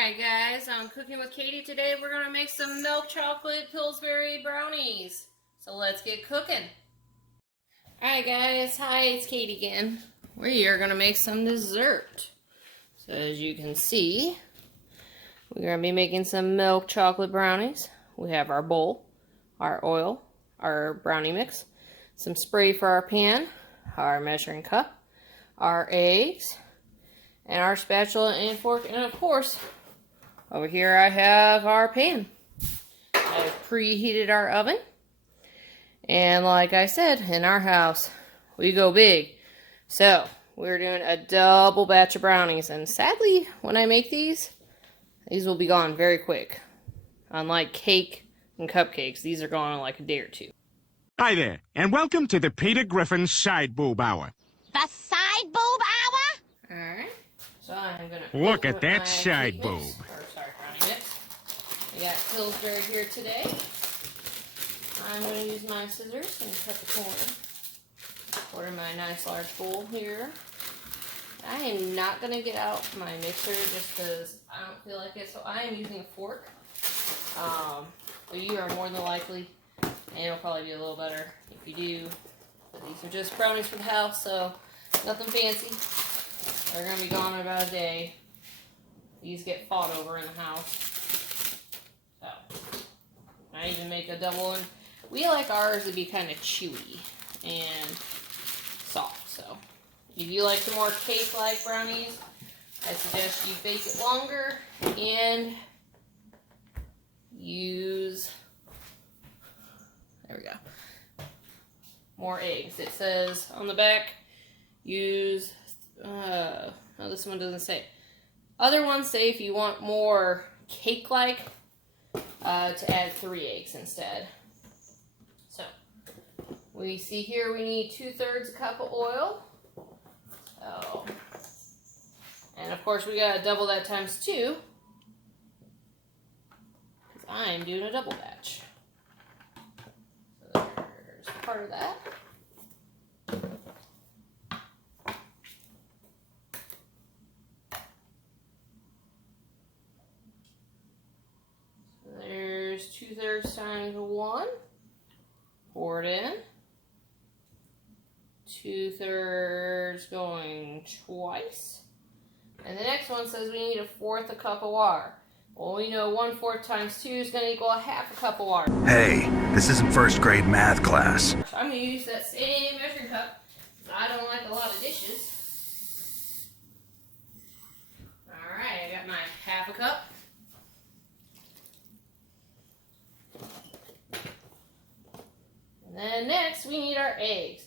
Alright guys, I'm cooking with Katie today. We're going to make some milk chocolate Pillsbury brownies. So let's get cooking. Alright guys, hi, it's Katie again. We are going to make some dessert. So as you can see, we're going to be making some milk chocolate brownies. We have our bowl, our oil, our brownie mix, some spray for our pan, our measuring cup, our eggs, and our spatula and fork, and of course, over here I have our pan. I've preheated our oven, and like I said, in our house, we go big. So, we're doing a double batch of brownies, and sadly, when I make these will be gone very quick. Unlike cake and cupcakes, these are gone in like a day or two. Hi there, and welcome to the Peter Griffin Side Boob Hour. The side boob hour? Alright, so I'm going to look at that side boob. Brownie mix. We got Pillsbury here today. I'm going to use my scissors and cut the corn. Pour in my nice large bowl here. I am not going to get out my mixer just because I don't feel like it, so I am using a fork. But you are more than likely, and it'll probably be a little better if you do. But these are just brownies for the house, so nothing fancy. They're going to be gone in about a day. These get fought over in the house. So, I even make a double one. We like ours to be kind of chewy and soft, so if you like some more cake-like brownies, I suggest you bake it longer and use, there we go, more eggs. It says on the back, use, oh, this one doesn't say. Other ones say if you want more cake-like, to add 3 eggs instead. So, we see here we need 2/3 cup of oil. So, and of course we gotta double that times 2, because I'm doing a double batch. So there's part of that. So there's 2/3 times 1. Pour it in. 2/3 going twice. And the next one says we need 1/4 a cup of water. Well, we know 1/4 times 2 is going to equal 1/2 a cup of water. Hey, this isn't first grade math class. So I'm going to use that same measuring cup because I don't like a lot of dishes. Alright, I got my 1/2 a cup. And then next we need our eggs.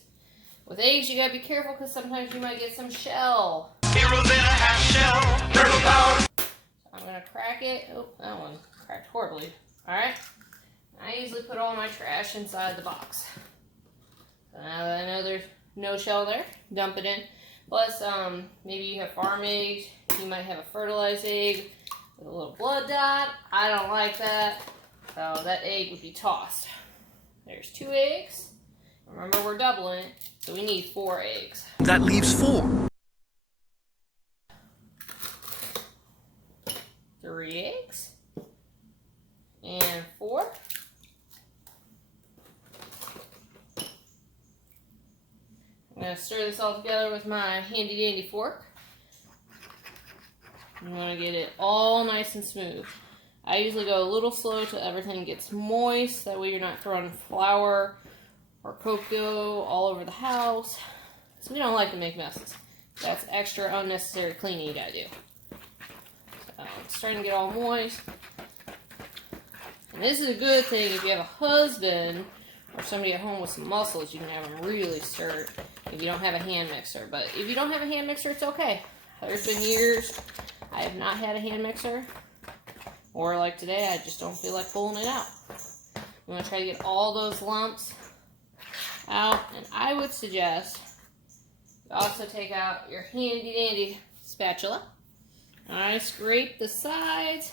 With eggs, you gotta be careful because sometimes you might get some shell. Heroes in a half shell, turtle power. So I'm gonna crack it. Oh, that one cracked horribly. Alright. I usually put all my trash inside the box. So now that I know there's no shell there, dump it in. Plus, maybe you have farm eggs. You might have a fertilized egg with a little blood dot. I don't like that. So that egg would be tossed. There's 2 eggs. Remember, we're doubling it, so we need 4 eggs. That leaves 4. 3 eggs. And 4. I'm going to stir this all together with my handy dandy fork. I'm going to get it all nice and smooth. I usually go a little slow till everything gets moist. That way you're not throwing flour or cocoa all over the house. So we don't like to make messes. That's extra unnecessary cleaning you gotta do. So it's starting to get all moist. And this is a good thing if you have a husband or somebody at home with some muscles. You can have them really stir it if you don't have a hand mixer. But if you don't have a hand mixer, it's okay. There's been years I have not had a hand mixer. Or like today, I just don't feel like pulling it out. I'm going to try to get all those lumps out. And I would suggest you also take out your handy dandy spatula. I scrape the sides.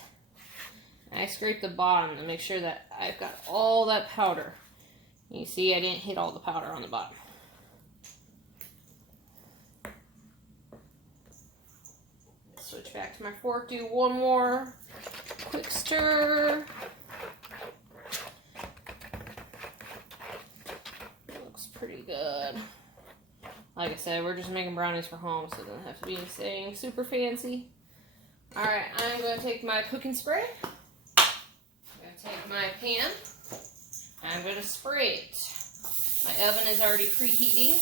I scrape the bottom to make sure that I've got all that powder. You see I didn't hit all the powder on the bottom. switch switch back to my fork, do one more quick stir. Looks pretty good. Like I said, we're just making brownies for home, so it doesn't have to be anything super fancy. Alright, I'm going to take my cooking spray. I'm going to take my pan. I'm going to spray it. My oven is already preheating.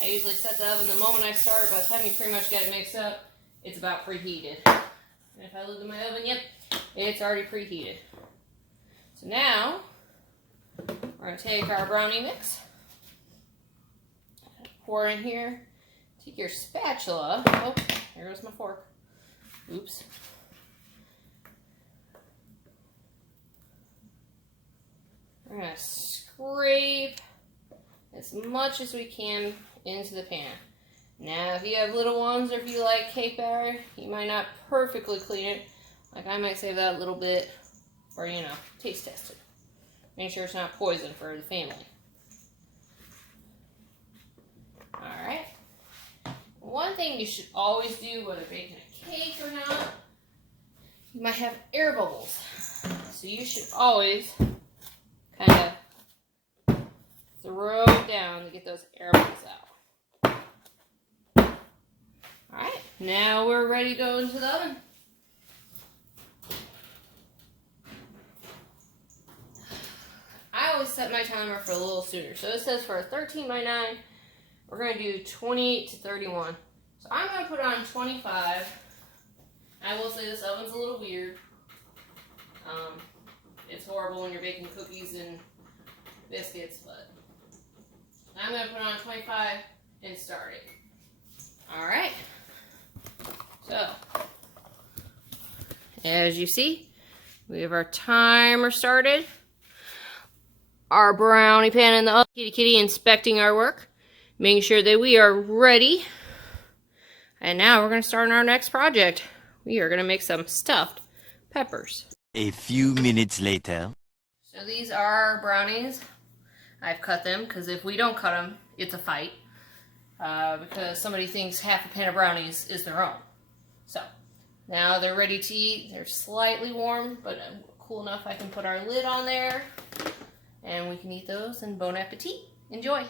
I usually set the oven the moment I start. By the time you pretty much get it mixed up, it's about preheated. And if I look at my oven, yep, it's already preheated. So now, we're going to take our brownie mix. Pour in here. Take your spatula. Oh, here goes my fork. Oops. We're going to scrape as much as we can into the pan. Now, if you have little ones or if you like cake batter, you might not perfectly clean it. Like I might save that a little bit for, you know, taste test it. Make sure it's not poison for the family. Alright. One thing you should always do, whether baking a cake or not, you might have air bubbles. So you should always kind of throw it down to get those air bubbles out. Alright, now we're ready to go into the oven. I always set my timer for a little sooner. So it says for a 13 by 9, we're going to do 28 to 31. So I'm going to put it on 25. I will say this oven's a little weird. It's horrible when you're baking cookies and biscuits, but I'm going to put it on 25 and start it. Alright. So, as you see, we have our timer started. Our brownie pan in the oven. Kitty inspecting our work. Making sure that we are ready. And now we're going to start on our next project. We are going to make some stuffed peppers. A few minutes later. So these are our brownies. I've cut them because if we don't cut them, it's a fight. Because somebody thinks half a pan of brownies is their own. So now they're ready to eat. They're slightly warm, but cool enough I can put our lid on there. And we can eat those and bon appetit. Enjoy.